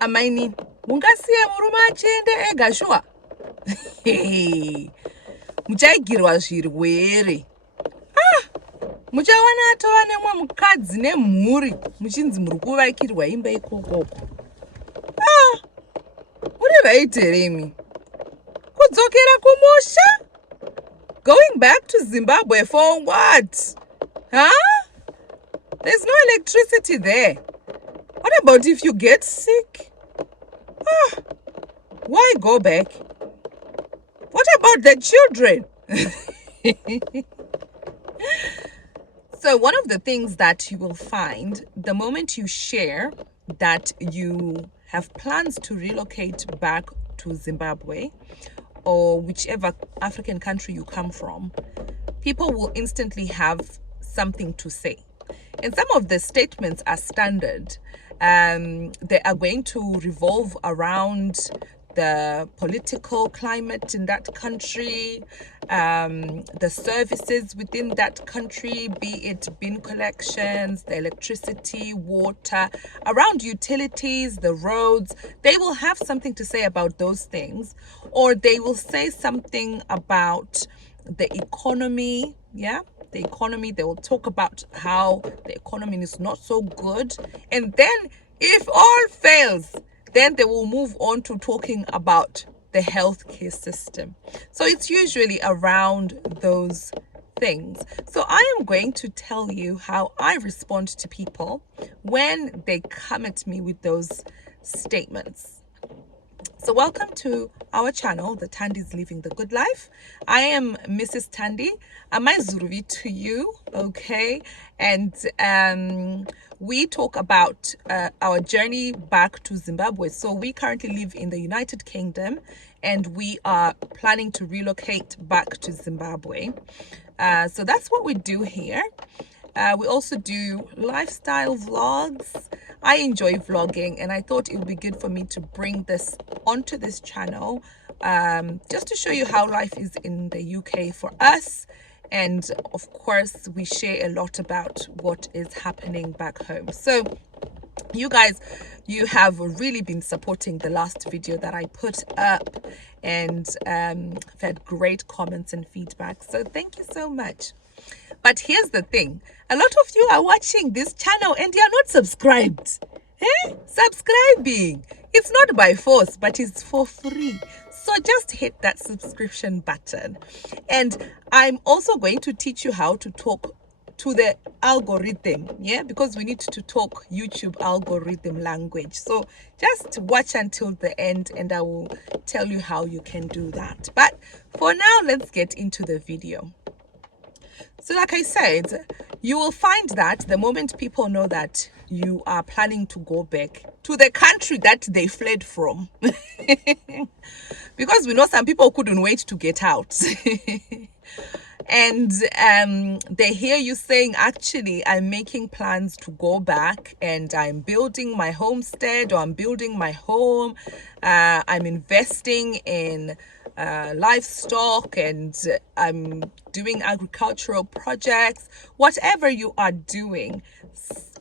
Amaini, mungasiye murume achiende ega shuwa. Muchaigirwa zvirwere. Muchawana atova nemwe mukadzi nemhuri muchinzi muri kuvakirwa imba ikokoko. Muri right here imi. Kudzokera kumusha? Going back to Zimbabwe for what? Huh? There's no electricity there. What about if you get sick? Why go back? What about the children? So one of the things that you will find the moment you share that you have plans to relocate back to Zimbabwe or whichever African country you come from, people will instantly have something to say. And some of the statements are standard. They are going to revolve around the political climate in that country, the services within that country, be it bin collections, the electricity, water, around utilities, the roads. They will have something to say about those things, or they will say something about the economy, the economy. They will talk about how the economy is not so good. And then if all fails, then they will move on to talking about the healthcare system. So it's usually around those things. So I am going to tell you how I respond to people when they come at me with those statements. So welcome to our channel, The Tandi's Living the Good Life. I am Mrs. Tandi. Amazurvi to you, okay? And we talk about our journey back to Zimbabwe. So we currently live in the United Kingdom and we are planning to relocate back to Zimbabwe. So that's what we do here. We also do lifestyle vlogs. I enjoy vlogging and I thought it would be good for me to bring this onto this channel just to show you how life is in the UK for us. And of course, we share a lot about what is happening back home. So you guys, you have really been supporting the last video that I put up and I've had great comments and feedback. So thank you so much. But here's the thing. A lot of you are watching this channel and you are not subscribed. Subscribing. It's not by force, but it's for free. So just hit that subscription button. And I'm also going to teach you how to talk to the algorithm, because we need to talk YouTube algorithm language. So just watch until the end and I will tell you how you can do that. But for now, let's get into the video. So like I said, you will find that the moment people know that you are planning to go back to the country that they fled from, because we know some people couldn't wait to get out, and they hear you saying, actually, I'm making plans to go back and I'm building my homestead or I'm building my home, I'm investing in livestock and I'm doing agricultural projects, whatever you are doing,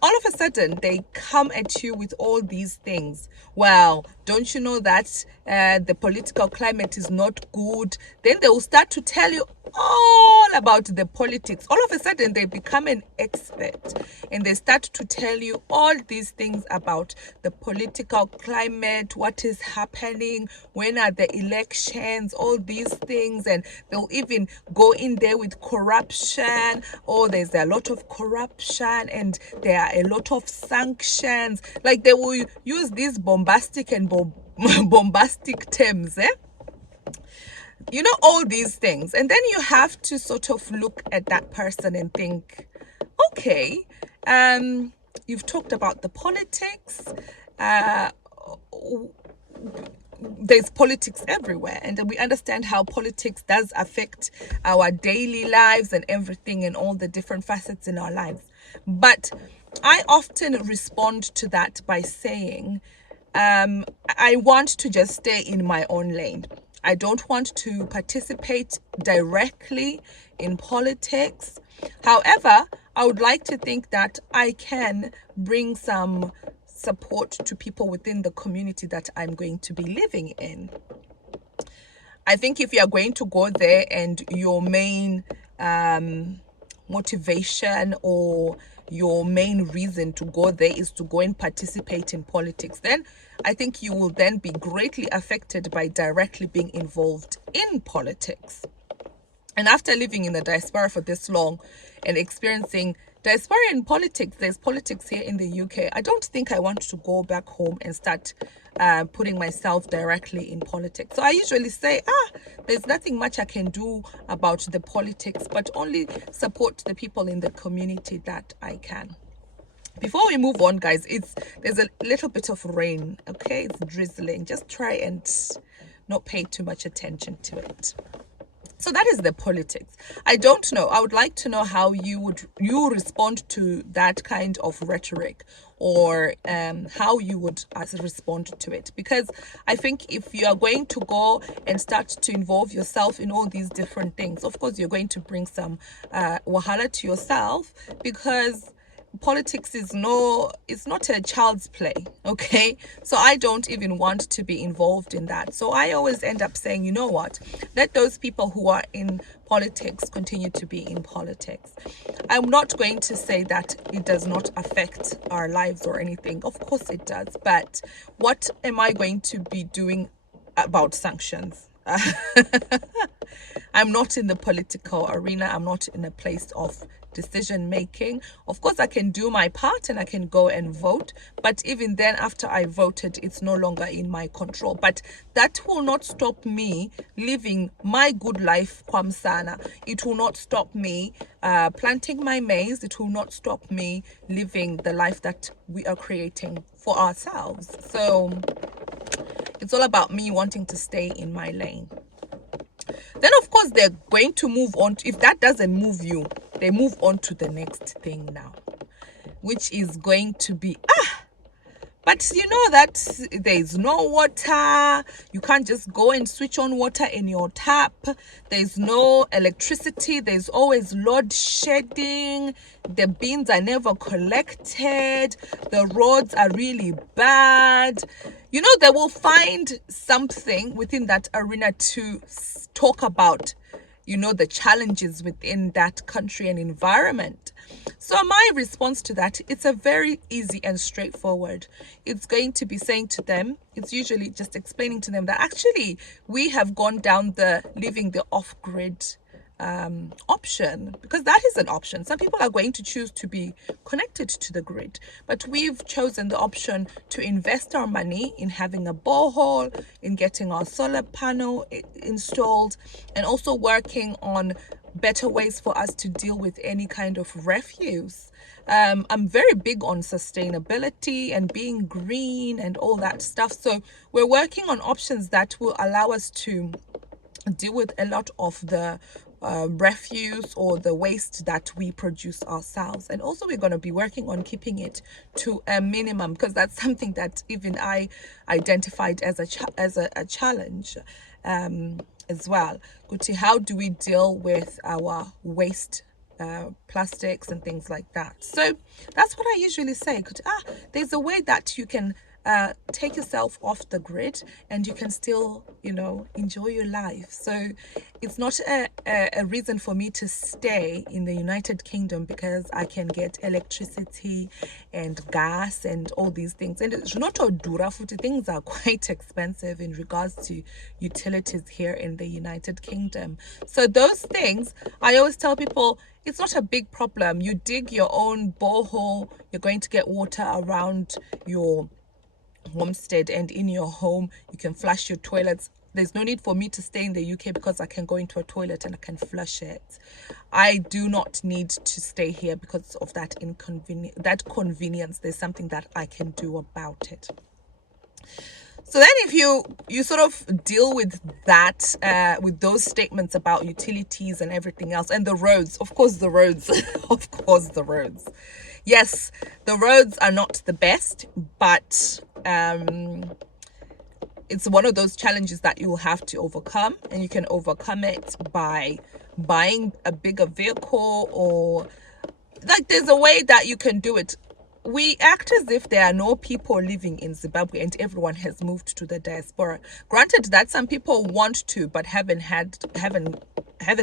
all of a sudden they come at you with all these things. Well, don't you know that the political climate is not good? Then they will start to tell you all about the politics. All of a sudden they become an expert and they start to tell you all these things about the political climate, what is happening, when are the elections, all these things. And they'll even go in there with corruption. Oh, there's a lot of corruption and there are a lot of sanctions. Like they will use these bombastic and bombastic terms, you know, all these things. And then you have to sort of look at that person and think, okay, you've talked about the politics. There's politics everywhere, and we understand how politics does affect our daily lives and everything and all the different facets in our lives. But I often respond to that by saying, I want to just stay in my own lane. I don't want to participate directly in politics. However, I would like to think that I can bring some support to people within the community that I'm going to be living in. I think if you're going to go there and your main motivation or your main reason to go there is to go and participate in politics, then I think you will then be greatly affected by directly being involved in politics. And after living in the diaspora for this long and experiencing diaspora in politics, there's politics here in the UK, I don't think I want to go back home and start putting myself directly in politics. So I usually say, there's nothing much I can do about the politics, but only support the people in the community that I can. Before we move on, guys, there's a little bit of rain, okay? It's drizzling. Just try and not pay too much attention to it. So that is the politics. I don't know. I would like to know how you respond to that kind of rhetoric, or how you would respond to it. Because I think if you are going to go and start to involve yourself in all these different things, of course, you're going to bring some wahala to yourself, because politics is it's not a child's play, okay? So I don't even want to be involved in that. So I always end up saying, you know what, let those people who are in politics continue to be in politics. I'm not going to say that it does not affect our lives or anything. Of course it does, but what am I going to be doing about sanctions? I'm not in the political arena. I'm not in a place of decision making. Of course, I can do my part and I can go and vote, but even then, after I voted, it's no longer in my control. But that will not stop me living my good life, Kwamsana. It will not stop me planting my maize. It will not stop me living the life that we are creating for ourselves. So it's all about me wanting to stay in my lane. Then, of course, they're going to move on. If that doesn't move you, they move on to the next thing now, which is going to be, but you know that there's no water. You can't just go and switch on water in your tap. There's no electricity. There's always load shedding. The bins are never collected. The roads are really bad. You know, they will find something within that arena to talk about, you know, the challenges within that country and environment. So my response to that, it's a very easy and straightforward. It's going to be saying to them, it's usually just explaining to them that actually we have gone down the living the off-grid option, because that is an option. Some people are going to choose to be connected to the grid, but we've chosen the option to invest our money in having a borehole, in getting our solar panel installed, and also working on better ways for us to deal with any kind of refuse. I'm very big on sustainability and being green and all that stuff. So we're working on options that will allow us to deal with a lot of the refuse or the waste that we produce ourselves. And also we're going to be working on keeping it to a minimum, because that's something that even I identified as a challenge as well. Guti, how do we deal with our waste, plastics and things like that? So that's what I usually say. There's a way that you can take yourself off the grid and you can still, you know, enjoy your life. So it's not a reason for me to stay in the United Kingdom because I can get electricity and gas and all these things. And it's not a dura futi. Things are quite expensive in regards to utilities here in the United Kingdom. So those things, I always tell people, it's not a big problem. You dig your own borehole, you're going to get water around your homestead, and in your home you can flush your toilets. There's no need for me to stay in the UK because I can go into a toilet and I can flush it. I do not need to stay here because of that convenience. There's something that I can do about it. So then if you sort of deal with that, with those statements about utilities and everything else, and the roads, of course the roads, of course the roads. Yes, the roads are not the best, but it's one of those challenges that you will have to overcome, and you can overcome it by buying a bigger vehicle, or like there's a way that you can do it. we act as if there are no people living in Zimbabwe and everyone has moved to the diaspora. Granted that some people want to, but haven't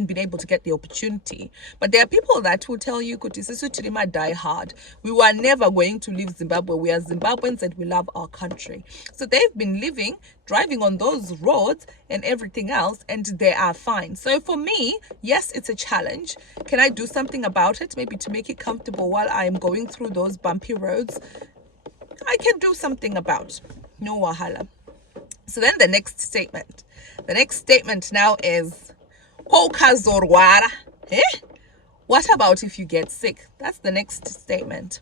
been able to get the opportunity. But there are people that will tell you, "Kuti sisi tirima die hard. We were never going to leave Zimbabwe. We are Zimbabweans and we love our country." So they've been living, driving on those roads and everything else, and they are fine. So for me, yes, it's a challenge. Can I do something about it? Maybe to make it comfortable while I'm going through those bumpy roads. I can do something about. No wahala. So then the next statement. The next statement now is, eh? What about if you get sick? That's the next statement.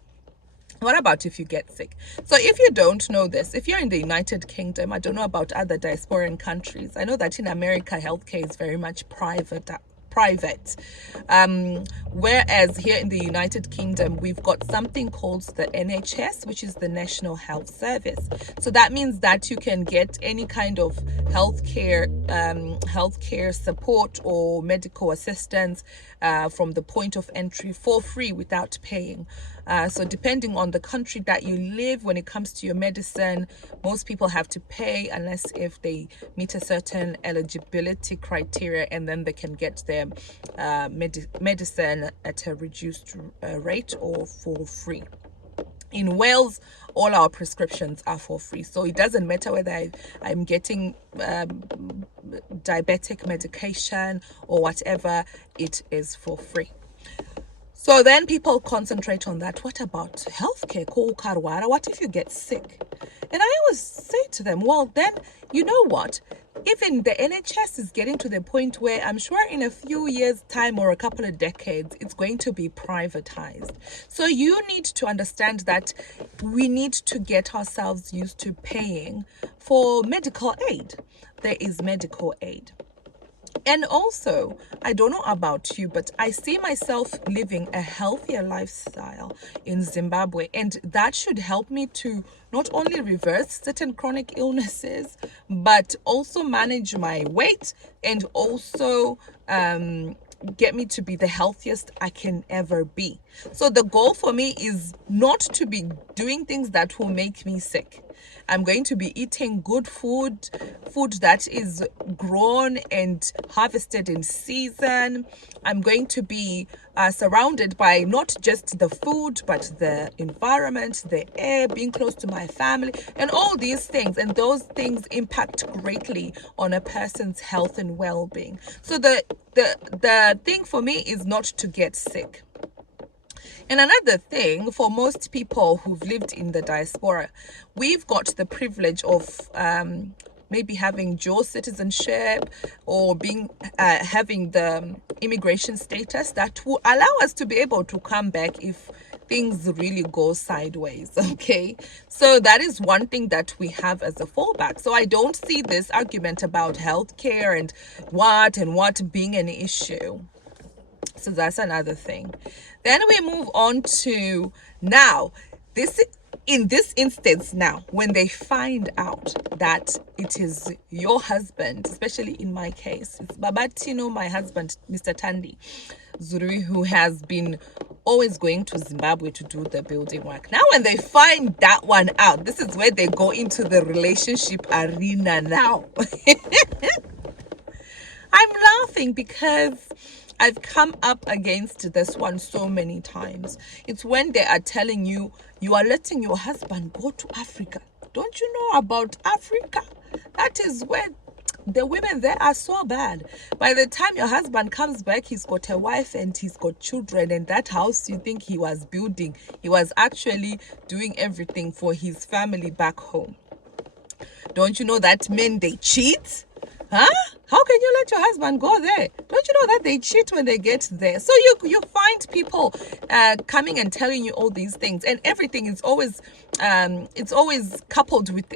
What about if you get sick? So if you don't know this, if you're in the United Kingdom, I don't know about other diasporan countries. I know that in America, healthcare is very much private. Whereas here in the United Kingdom, we've got something called the NHS, which is the National Health Service. So that means that you can get any kind of healthcare support or medical assistance from the point of entry for free without paying. So depending on the country that you live, when it comes to your medicine, most people have to pay unless if they meet a certain eligibility criteria, and then they can get their medicine at a reduced rate or for free. In Wales, all our prescriptions are for free. So it doesn't matter whether I'm getting diabetic medication or whatever, it is for free. So then people concentrate on that. What about healthcare? What if you get sick? And I always say to them, well, then, you know what? Even the NHS is getting to the point where I'm sure in a few years' time or a couple of decades, it's going to be privatized. So you need to understand that we need to get ourselves used to paying for medical aid. There is medical aid. And also, I don't know about you, but I see myself living a healthier lifestyle in Zimbabwe, and that should help me to not only reverse certain chronic illnesses, but also manage my weight and also get me to be the healthiest I can ever be. So the goal for me is not to be doing things that will make me sick. I'm going to be eating good food that is grown and harvested in season. I'm going to be surrounded by not just the food, but the environment, the air, being close to my family, and all these things. And those things impact greatly on a person's health and well-being. So the thing for me is not to get sick. And another thing, for most people who've lived in the diaspora, we've got the privilege of maybe having dual citizenship or having the immigration status that will allow us to be able to come back if things really go sideways. Okay, so that is one thing that we have as a fallback. So I don't see this argument about healthcare and what being an issue. So that's another thing. Then we move on to now, in this instance now, when they find out that it is your husband, especially in my case, it's Babatino, my husband, Mr. Tandi Zuri, who has been always going to Zimbabwe to do the building work. Now, when they find that one out, this is where they go into the relationship arena now. I'm laughing because I've come up against this one so many times. It's when they are telling you, you are letting your husband go to Africa. Don't you know about Africa? That is where the women there are so bad. By the time your husband comes back, he's got a wife and he's got children. And that house you think he was building, he was actually doing everything for his family back home. Don't you know that men, they cheat? Huh? How can you let your husband go there? Don't you know that they cheat when they get there? So you find people coming and telling you all these things, and everything is always coupled with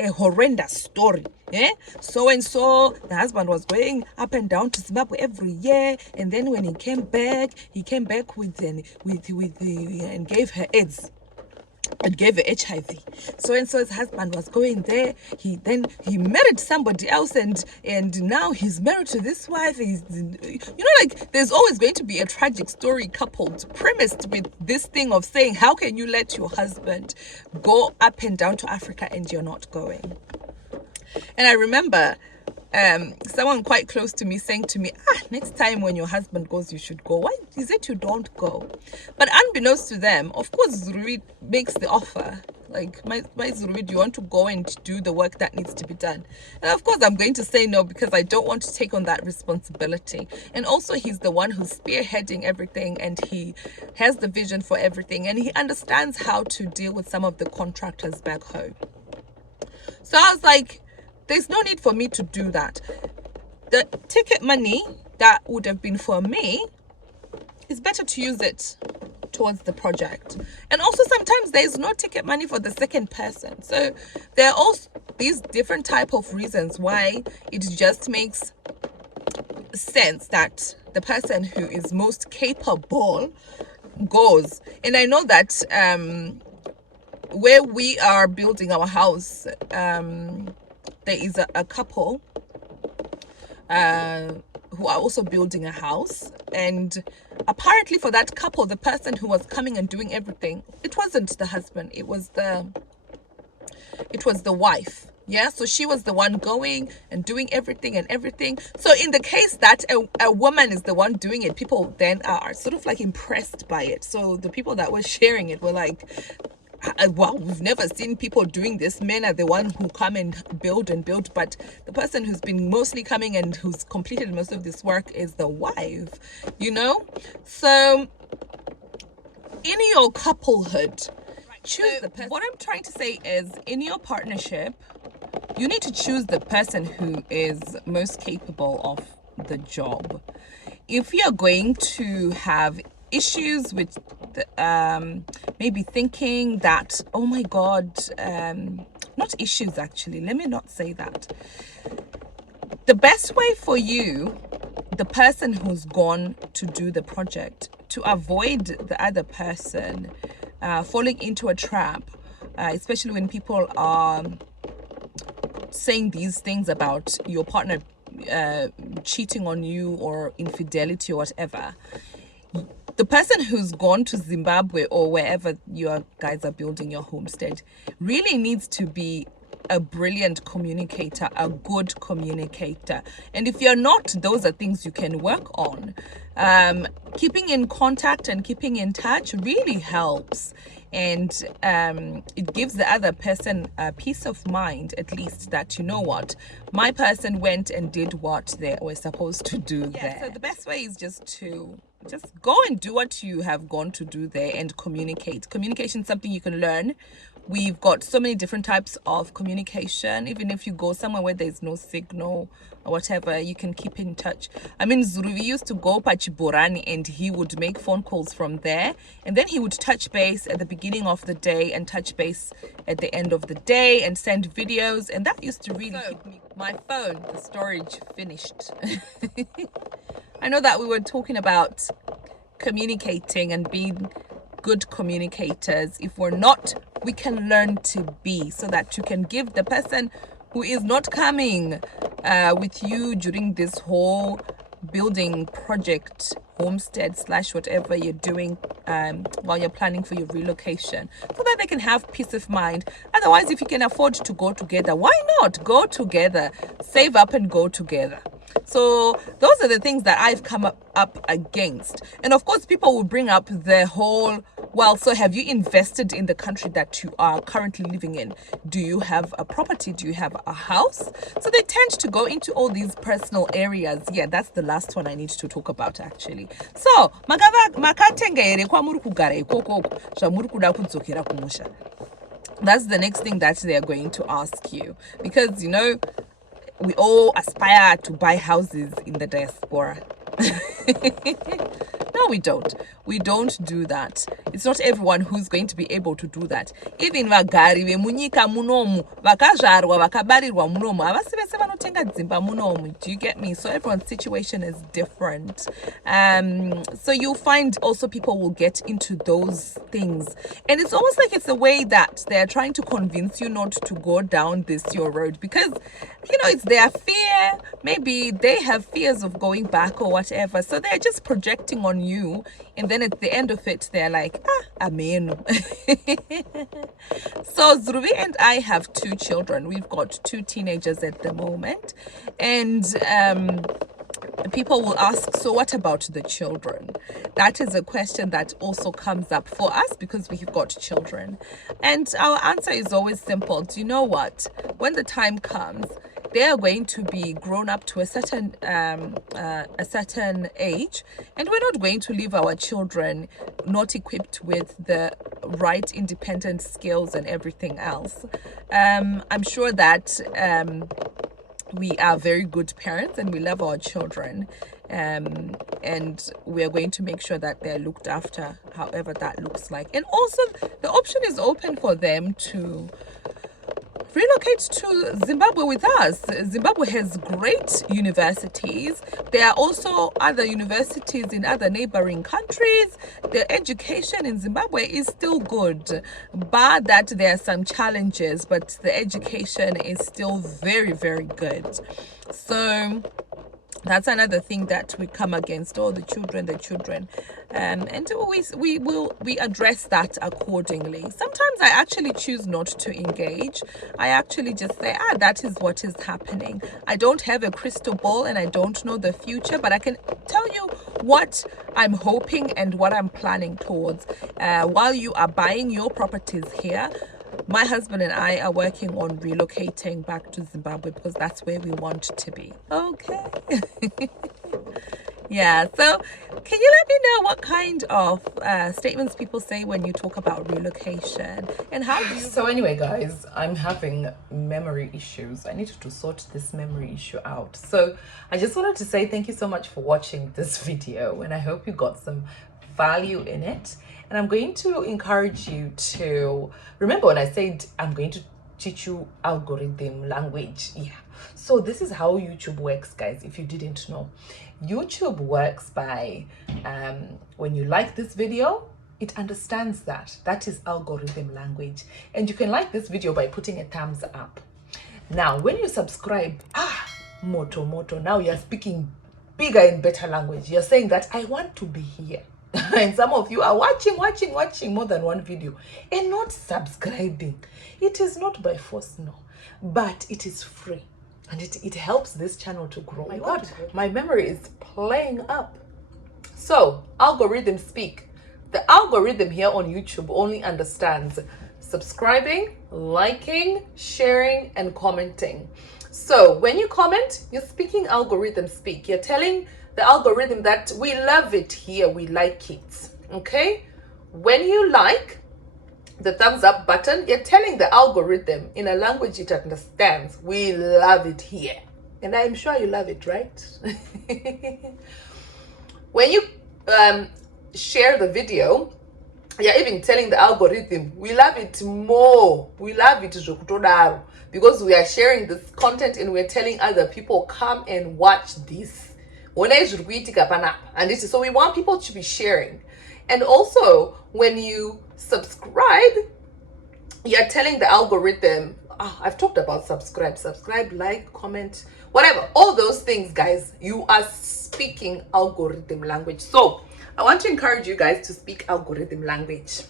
a horrendous story. Yeah, so and so the husband was going up and down to Zimbabwe every year, and then when he came back with and gave her AIDS. it gave her HIV. So and so his husband was going there. He married somebody else, and now he's married to this wife. He's, like, there's always going to be a tragic story coupled, premised with this thing of saying, how can you let your husband go up and down to Africa and you're not going? And I remember someone quite close to me saying to me, next time when your husband goes, you should go. Why is it you don't go? But unbeknownst to them, of course, Zurui makes the offer. Like, my Zurui, do you want to go and do the work that needs to be done? And of course, I'm going to say no, because I don't want to take on that responsibility. And also, he's the one who's spearheading everything, and he has the vision for everything, and he understands how to deal with some of the contractors back home. So I was like, there's no need for me to do that. The ticket money that would have been for me, it's better to use it towards the project. And also sometimes there's no ticket money for the second person. So there are also these different type of reasons why it just makes sense that the person who is most capable goes. And I know that where we are building our house, there is a couple who are also building a house, and apparently for that couple, the person who was coming and doing everything, it wasn't the husband, it was the wife. Yeah, so she was the one going and doing everything. So in the case that a woman is the one doing it, people then are sort of like impressed by it. So the people that were sharing it were like, wow, we've never seen people doing this. Men are the one who come and build, but the person who's been mostly coming and who's completed most of this work is the wife, So in your couplehood, choose the person. What I'm trying to say is, in your partnership, you need to choose the person who is most capable of the job. If you're going to have issues with maybe thinking that, oh my god, not issues actually, let me not say that. The best way for you, the person who's gone to do the project, to avoid the other person falling into a trap, especially when people are saying these things about your partner cheating on you or infidelity or whatever, the person who's gone to Zimbabwe or wherever you guys are building your homestead really needs to be a brilliant communicator, a good communicator. And if you're not, those are things you can work on. Keeping in contact and keeping in touch really helps. And it gives the other person a peace of mind, at least, that, you know what, my person went and did what they were supposed to do there. So the best way is just go and do what you have gone to do there and communicate. Communication is something you can learn. We've got so many different types of communication. Even if you go somewhere where there's no signal or whatever, you can keep in touch. I mean, Zuru used to go Pachiborani and he would make phone calls from there, and then he would touch base at the beginning of the day and touch base at the end of the day and send videos, and that used to really keep me. My phone, the storage finished. I know that we were talking about communicating and being good communicators. If we're not, we can learn to be, so that you can give the person who is not coming with you during this whole building project, homestead / whatever you're doing while you're planning for your relocation, so that they can have peace of mind. Otherwise, if you can afford to go together, why not go together? Save up and go together. So those are the things that I've come up against. And of course, people will bring up the whole, well, so have you invested in the country that you are currently living in? Do you have a property? Do you have a house? So they tend to go into all these personal areas. Yeah, that's the last one I need to talk about, actually. So that's the next thing that they are going to ask you, because we all aspire to buy houses in the diaspora. No, we don't. We don't do that. It's not everyone who's going to be able to do that. Even vagari vemunyika munomu vakazvarwa vakabarirwa munomu havasi vese vanotenga dzimba munomu. Do you get me? So everyone's situation is different. So you'll find also people will get into those things, and it's almost like it's a way that they're trying to convince you not to go down this your road, because it's their fear. Maybe they have fears of going back or whatever, so they're just projecting on you, and then at the end of it they're like, amen. So Zruvi and I have 2 children. We've got 2 teenagers at the moment, and people will ask, so what about the children? That is a question that also comes up for us because we've got children, and our answer is always simple. Do you know what? When the time comes, they are going to be grown up to a certain age, and we're not going to leave our children not equipped with the right independent skills and everything else. I'm sure that we are very good parents and we love our children, and we are going to make sure that they're looked after, however that looks like. And also the option is open for them to relocate to Zimbabwe with us. Zimbabwe has great universities. There are also other universities in other neighboring countries. The education in Zimbabwe is still good, but that there are some challenges, but the education is still very, very good. So that's another thing that we come against. All the children, and we address that accordingly. Sometimes I actually choose not to engage. I actually just say, that is what is happening. I don't have a crystal ball and I don't know the future, but I can tell you what I'm hoping and what I'm planning towards. While you are buying your properties here, my husband and I are working on relocating back to Zimbabwe because that's where we want to be. Okay. Yeah, so can you let me know what kind of statements people say when you talk about relocation, and how do you... So anyway, guys, I'm having memory issues. I needed to sort this memory issue out. So I just wanted to say thank you so much for watching this video, and I hope you got some value in it. And I'm going to encourage you to remember when I said I'm going to teach you algorithm language. Yeah, so this is how YouTube works, guys, if you didn't know. YouTube works by when you like this video, it understands that is algorithm language, and you can like this video by putting a thumbs up. Now when you subscribe, moto, now you're speaking bigger and better language. You're saying that I want to be here. And some of you are watching more than one video and not subscribing. It is not by force, no, but it is free, and it helps this channel to grow. My God, my memory is playing up. So algorithm speak. The algorithm here on YouTube only understands subscribing, liking, sharing, and commenting. So when you comment, you're speaking algorithm speak. You're telling the algorithm that we love it here, we like it. Okay, when you like the thumbs up button, you're telling the algorithm in a language it understands, we love it here. And I'm sure you love it, right? When you share the video, you're even telling the algorithm we love it more, we love it, because we are sharing this content and we're telling other people, come and watch this. And so we want people to be sharing. And also when you subscribe, you're telling the algorithm, I've talked about subscribe, like, comment, whatever, all those things, guys. You are speaking algorithm language. So I want to encourage you guys to speak algorithm language.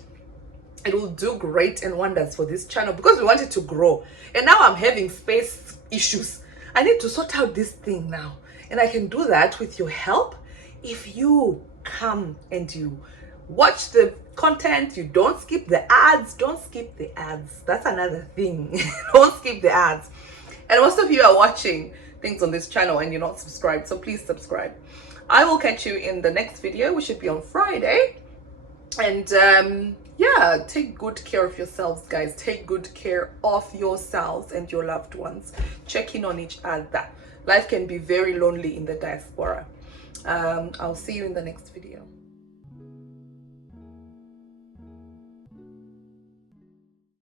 It will do great and wonders for this channel because we want it to grow. And now I'm having space issues. I need to sort out this thing now. And I can do that with your help if you come and you watch the content. You don't skip the ads. Don't skip the ads. That's another thing. Don't skip the ads. And most of you are watching things on this channel and you're not subscribed, so please subscribe. I will catch you in the next video, which should be on Friday. And yeah, take good care of yourselves, guys. Take good care of yourselves and your loved ones. Check in on each other. Life can be very lonely in the diaspora. I'll see you in the next video.